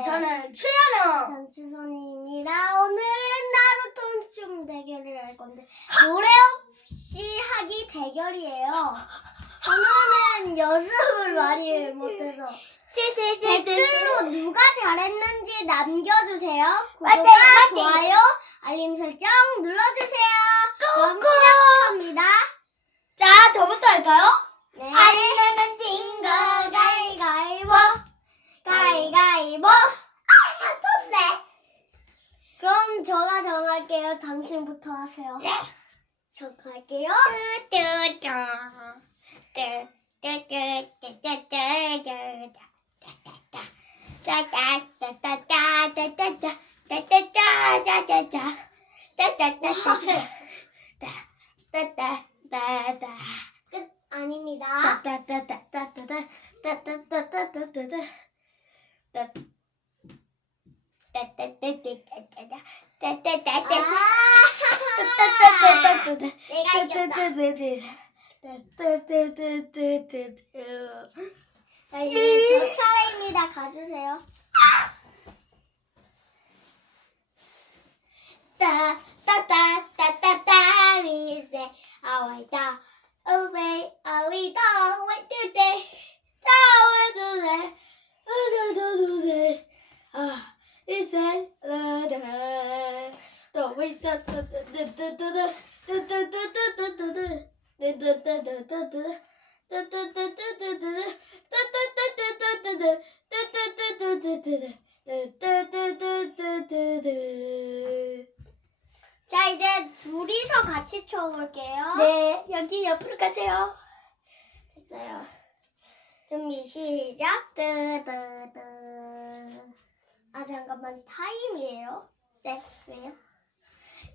저는 추연우. 전 주선이입니다. 오늘은 나루톤춤 대결을 할 건데 노래 없이 하기 대결이에요. 저는 연습을 많이 못해서 댓글로 누가 잘했는지 남겨주세요. 구독과 맞아요. 좋아요, 알림 설정 눌러주세요. 그럼 꾹꾹. 시작합니다. 자, 저부터 할까요? 음, 제가 정할게요. 당신부터 하세요. 네. 저 갈게요. 끝 아닙니다. 내가 이겼다. 자, 이제 저 차례입니다. 가주세요. 따따따따따 we say 아와이다 오베이 아위다 와이투데 다와두데 와두두두데 아 이제 자 이제 둘이서 같이 추어볼게요. 네, 여기 옆으로 가세요. 됐어요. 준비 시작. 아 잠깐만 타임이에요. 네, 왜요?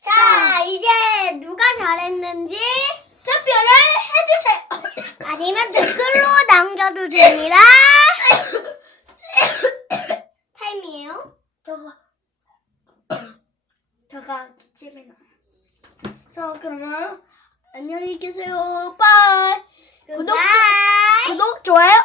자, 이제 누가 잘했는지 투표를 해주세요. 아니면 댓글 먹어도 됩니다. 타임이에요. 저거 저거 집에 나요. 그러면 안녕히 계세요. 빠이. 구독 좋아요. 구독 좋아요.